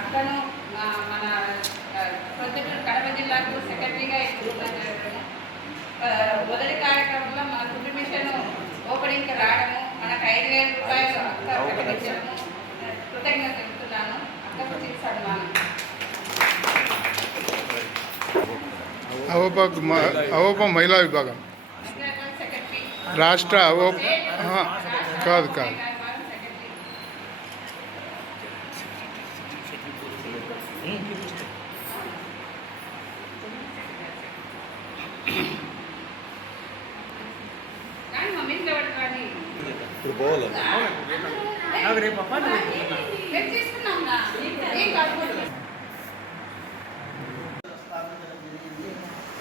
అతను మన ప్రొద్దుటూరు కడప జిల్లాకు సెక్రటరీగా ఎన్నుకోవడం మొదటి కార్యక్రమంలో మన ఫుడ్ మిషన్ ఓపెనింగ్కి రావడము మనకు 5,000 రూపాయలు అక్క ప్రకటించడము కృతజ్ఞత చెబుతున్నాను. అక్కకు సన్మానం. అవోప మహిళా విభాగం రాష్ట్ర అవోప కాదు ఇప్పుడు పోవాలి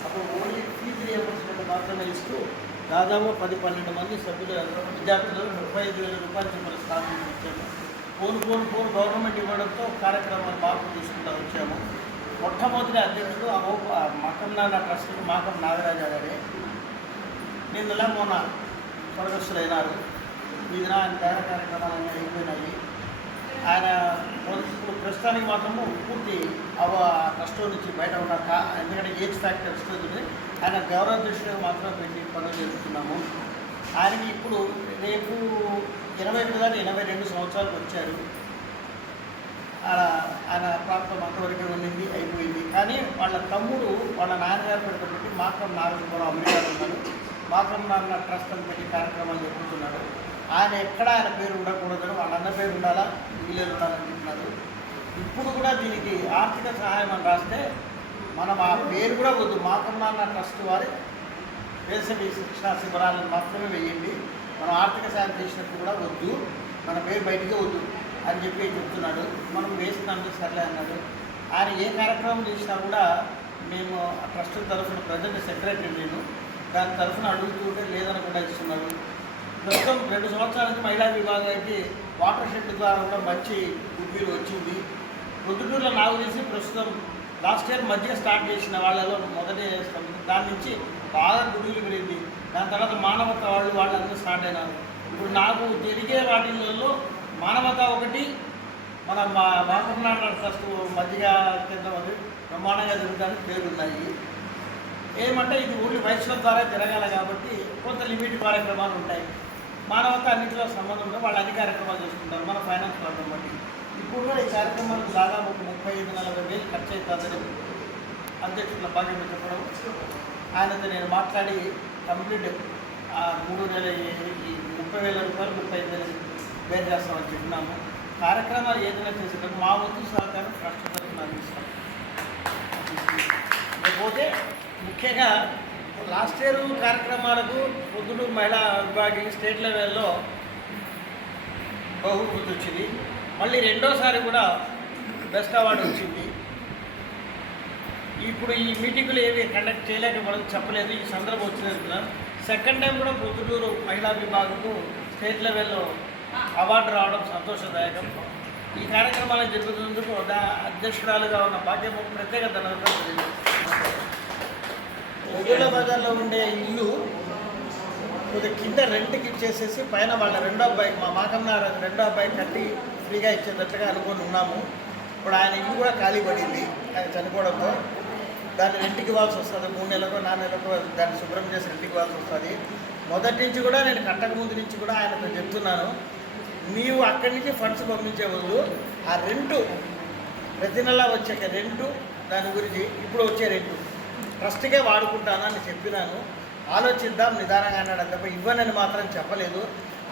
అప్పుడు ఓన్లీ ఫీజు రియంబర్స్మెంట్ మాత్రమే ఇస్తూ దాదాపు 10-12 మంది సభ్యులు విద్యార్థులు 35,000 రూపాయలు చొప్పున స్థాపించాము. ఫోన్ గవర్నమెంట్ ఇవ్వడంతో కార్యక్రమాలు మార్పు తీసుకుంటూ వచ్చాము. మొట్టమొదటి అధ్యక్షుడు మాకం నాన్న ట్రస్ట్ మాకం నాగరాజ గారే. నిన్నలా మొన్న స్వర్గస్థులైనారు. ఈ దిన ఆయన ధ్యాన కార్యక్రమాలన్నీ అయిపోయినాయి. ఆయన ప్రస్తుతానికి మాత్రము పూర్తి ట్రస్ట్ నుంచి బయట ఉన్న ఎందుకంటే ఏజ్ ఫ్యాక్టర్ వస్తుంది. ఆయన గౌరవ దృష్టిగా మాత్రం పెట్టి పనులు జరుపుతున్నాము. ఆయనకి ఇప్పుడు రేపు 82 సంవత్సరాలకు వచ్చారు. ఆయన ప్రాంతం అంతవరకు ఉండింది, అయిపోయింది. కానీ వాళ్ళ తమ్ముడు వాళ్ళ నాన్నగారు పెట్టి మాకం నాగరాజు అమెరికాలో ఉన్నారు. మాకం నాన్న ట్రస్ట్ అని పెట్టి కార్యక్రమాలు జరుపుతున్నాడు. ఆయన ఎక్కడ ఆయన పేరు ఉండకూడదు, వాళ్ళ అన్న పేరు ఉండాలా, వీళ్ళు ఉండాలని చెప్తున్నారు. ఇప్పుడు కూడా దీనికి ఆర్థిక సహాయం అని రాస్తే మనం ఆ పేరు కూడా వద్దు, మాకం నాన్న ట్రస్ట్ వారి వేసవి శిక్షణ శిబిరాలను మాత్రమే వేయండి, మనం ఆర్థిక సహాయం చేసినప్పుడు కూడా వద్దు, మన పేరు బయటికే వద్దు అని చెప్పి చెప్తున్నాడు. మనం వేసినందుకు సర్లే అన్నాడు. ఆయన ఏ కార్యక్రమం చేసినా కూడా మేము ట్రస్ట్ తరఫున ప్రజెంట్ సెక్రటరీ నేను దాని తరఫున అడుగుతుంటే లేదని కూడా ఇస్తున్నారు. ప్రస్తుతం 2 సంవత్సరాల నుంచి మహిళా విభాగానికి వాటర్ షెడ్ ద్వారా కూడా మంచి గుడ్విల్ వచ్చింది. ప్రొద్దుటూరులో నాకు తెలిసి ప్రస్తుతం లాస్ట్ ఇయర్ మధ్య స్టార్ట్ చేసిన వాళ్ళలో మొదటి దాని నుంచి బాగా గుడ్విల్ పెరిగింది. దాని తర్వాత మానవత వాళ్ళందరూ స్టార్ట్ అయినారు. ఇప్పుడు నాకు జరిగే వాటిల్లో మానవత ఒకటి, మన మాకర్నాడ ట్రస్ట్ మధ్య కింద బ్రహ్మాండంగా జరుగుతానికి పేరున్నాయి. ఏమంటే ఇది ఓన్లీ వైష్ణవ్ ద్వారా జరగాలి కాబట్టి కొంత లిమిట్ కార్యక్రమాలు ఉంటాయి. మానవత అన్నింటిలో సంబంధం ఉంటే వాళ్ళు అన్ని కార్యక్రమాలు చేసుకుంటారు మన ఫైనాన్స్ ప్రాబ్లం బట్టి. ఇప్పుడు కూడా ఈ కార్యక్రమాలకు దాదాపు 35-40 వేలు ఖర్చు అవుతుందని అధ్యక్షుల భాగ్యం చెప్పడం, ఆయనతో నేను మాట్లాడి కంప్లీట్ 30,000 రూపాయలు 35,000 వేరు చేస్తామని చెప్పినాము. కార్యక్రమాలు ఏదైనా చేసేటప్పుడు మా వంతు సహకారం ట్రస్ట్ తరఫున అందిస్తాం. లేకపోతే ముఖ్యంగా లాస్ట్ ఇయర్ కార్యక్రమాలకు పొద్దుటూరు మహిళా విభాగం స్టేట్ లెవెల్లో బహుమతి వచ్చింది. మళ్ళీ రెండోసారి కూడా బెస్ట్ అవార్డు వచ్చింది. ఇప్పుడు ఈ మీటింగులు ఏవి కండక్ట్ చేయలేకపోవడం చెప్పలేదు, ఈ సందర్భం వచ్చినందున సెకండ్ టైం కూడా పొద్దుటూరు మహిళా విభాగంకు స్టేట్ లెవెల్లో అవార్డు రావడం సంతోషదాయకం. ఈ కార్యక్రమాలు జరుగుతున్నందుకు అధ్యక్షురాలుగా ఉన్న భాగ్యం ప్రత్యేక ధన్యవాదాలు తెలియజేస్తున్నాను. రెగ్యుల బజార్లో ఉండే ఇల్లు కొద్దిగా కింద రెంట్కి ఇచ్చేసేసి పైన వాళ్ళ రెండో అబ్బాయికి మా మాకమ్మ రెండో అబ్బాయి కట్టి ఫ్రీగా ఇచ్చేటట్టుగా అనుకొని ఉన్నాము. ఇప్పుడు ఆయన ఇల్లు కూడా ఖాళీ పడింది ఆయన చనిపోవడంతో. దాన్ని రెంట్కి ఇవ్వాల్సి వస్తుంది, 3 నెలలకు 4 నెలలకు దాన్ని శుభ్రం చేసి రెంట్కి ఇవ్వాల్సి వస్తుంది. మొదటి నుంచి కూడా నేను కట్టక ముందు నుంచి కూడా ఆయనతో చెప్తున్నాను, నీవు అక్కడి నుంచి ఫండ్స్ పంపించే వద్దు, ఆ రెంటు ప్రతి నెల వచ్చే రెంటు దాని గురించి ఇప్పుడు వచ్చే రెంటు ట్రస్ట్కే వాడుకుంటానని చెప్పినాను. ఆలోచిద్దాం నిదానంగా అన్నాడు తప్ప ఇవ్వనని మాత్రం చెప్పలేదు.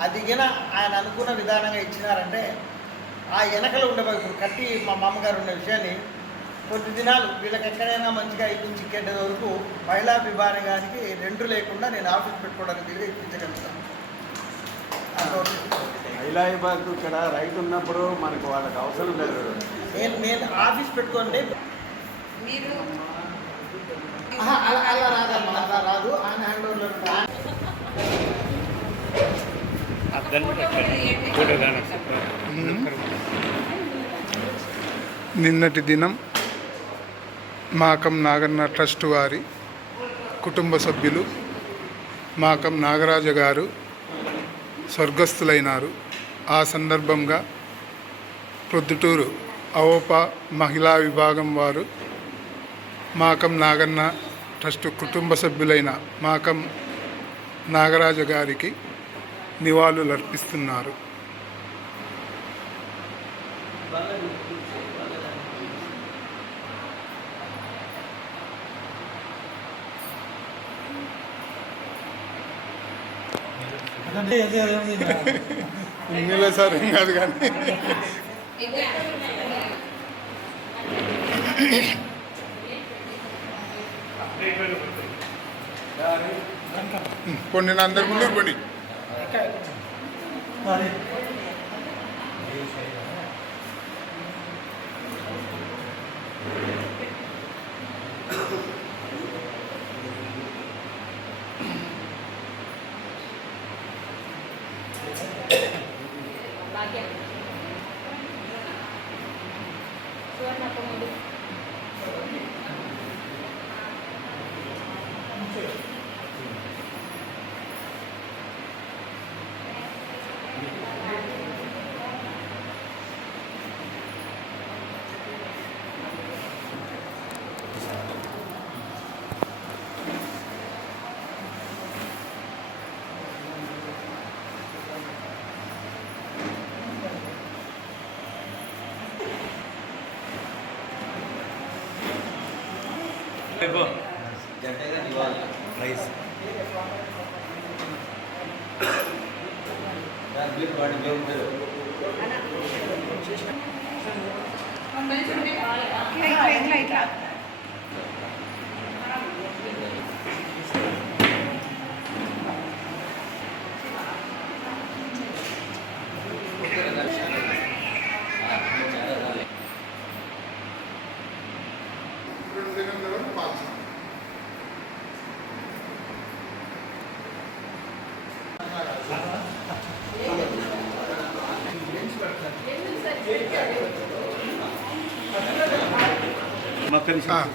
అది గిన ఆయన అనుకున్న విధానంగా ఇచ్చినారంటే ఆ వెనకలు ఉండేవారు. ఇప్పుడు కట్టి మా మామగారు ఉన్న విషయాన్ని కొద్ది దినాలు వీళ్ళకి ఎక్కడైనా మంచిగా ఇల్లు చిక్కేట వరకు మహిళా విభాగానికి రెంటు లేకుండా నేను ఆఫీస్ పెట్టుకోవడానికి తిరిగి ఇప్పించగలుగుతాను. మహిళా విభాగం ఇక్కడ రైతు ఉన్నప్పుడు మనకు వాళ్ళకి అవసరం లేదు. నేను ఆఫీస్ పెట్టుకోండి మీరు అలా రాదమ్మా, అలా రాదు. ఆయన హ్యాండ్ ఓవర్లో నిన్నటి దినం మాకం నాగన్న ట్రస్ట్ వారి కుటుంబ సభ్యులు మాకం నాగరాజ గారు స్వర్గస్థులైనారు. ఆ సందర్భంగా ప్రొద్దుటూరు అవోపా మహిళా విభాగం వారు మాకం నాగన్న ట్రస్ట్ కుటుంబ సభ్యులైన మాకం నాగరాజు గారికి నివాళులు అర్పిస్తున్నారు. ఇందులో సార్ ఏం కాదు కానీ కొన్ని నా అందరి ముందు కొన్ని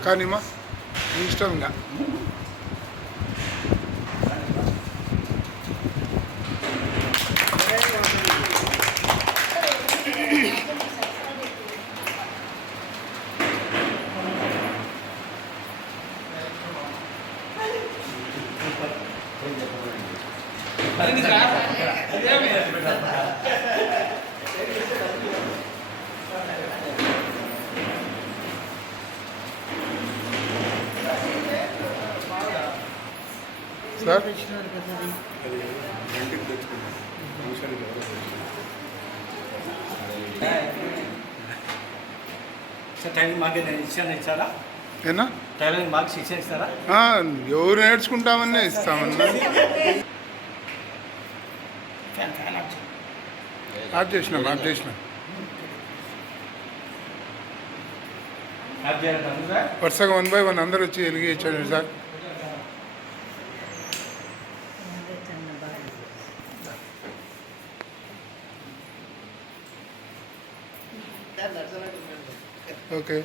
కానీమా ఇష్టంగా సార్ టైలింగ్ మాకు శిక్షణ ఇచ్చారా? ఏనా టైలింగ్ మాకు శిక్షణ ఇస్తారా? ఎవరు నేర్చుకుంటామనే ఇస్తామన్నా. ఆఫ్ చేసినాం వరుసగా 1 by 1 అందరూ వచ్చి వెలిగి ఇచ్చాడు సార్. ఓకే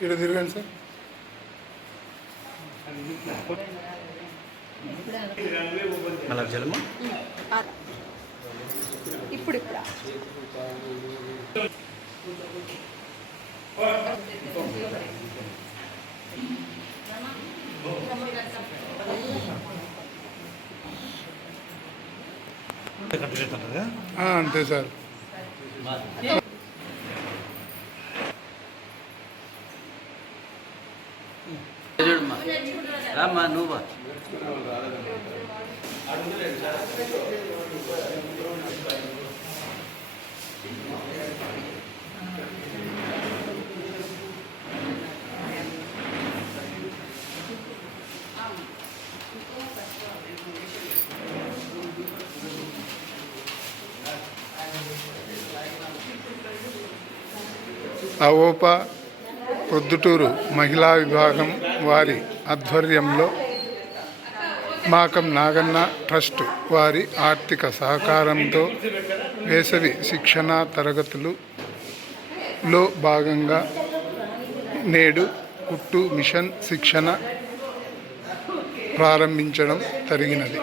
ఇక్కడ తిరగండి సార్. జలమా ఇప్పుడు అంతే సార్. రామ్మా నువ్వు అవోపా ప్రొద్దుటూరు మహిళా విభాగం వారి ఆధ్వర్యంలో మాకం నాగన్న ట్రస్ట్ వారి ఆర్థిక సహకారంతో వేసవి శిక్షణా తరగతులు లో భాగంగా నేడు కుట్టు మిషన్ శిక్షణ ప్రారంభించడం జరిగినది.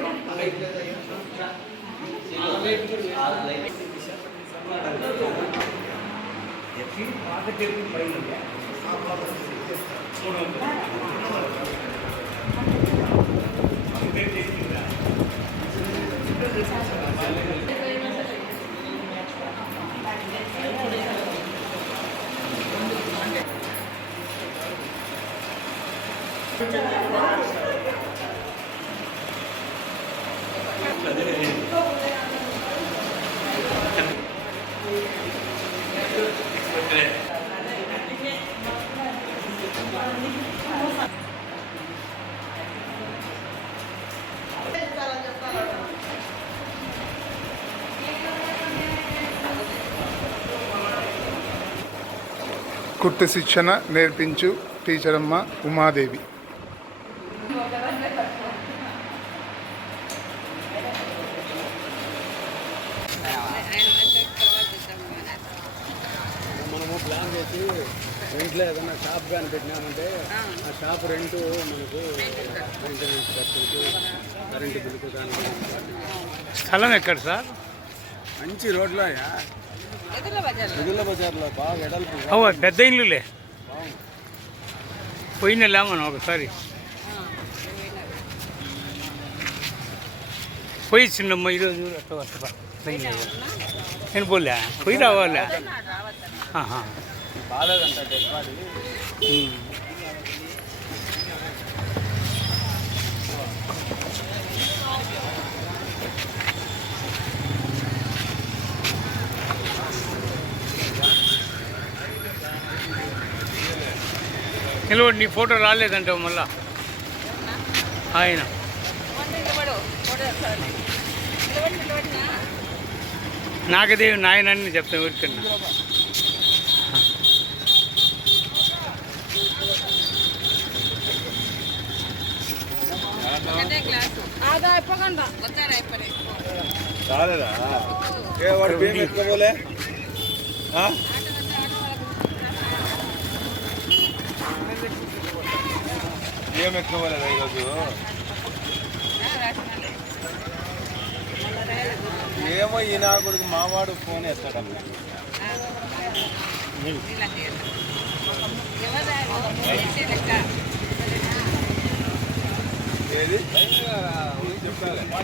కుట్టు శిక్షణ నేర్పించు టీచరమ్మ ఉమాదేవి. మనము ప్లాన్ చేసి ఇంట్లో ఏదైనా షాప్ కానీ పెట్టినామంటే ఆ షాప్ రెంట్ మనకు మెయింటెనెన్స్ ఖర్చులకు కరెంటు బిల్లుకు కానీ. స్థలం ఎక్కడ సార్? మంచి రోడ్లో మిగుల బజార్లో బాగా ఎడల్పు. ఓ పెద్ద ఇల్లులే. పోయిన మనం ఒకసారి పోయి చిన్నమ్మ ఈరోజు అట్లా వస్తా నేను పోలే పోయి రావాలా? బాగాలేదంట డెడ్ బాడీ. నిలబడి నీ ఫోటో రాలేదంటావు మళ్ళా ఆయన. నాకదే నాయనని చెప్తాను ఊరికన్నా. రాలేదా? వాడు పేరు ఎత్తుకోలే. ఏం ఎత్తుకోలేదా ఈరోజు? ఏమో ఈ నా కొడుకు మావాడు ఫోన్ ఎత్తాడమ్మా. ఏది చెప్తారు.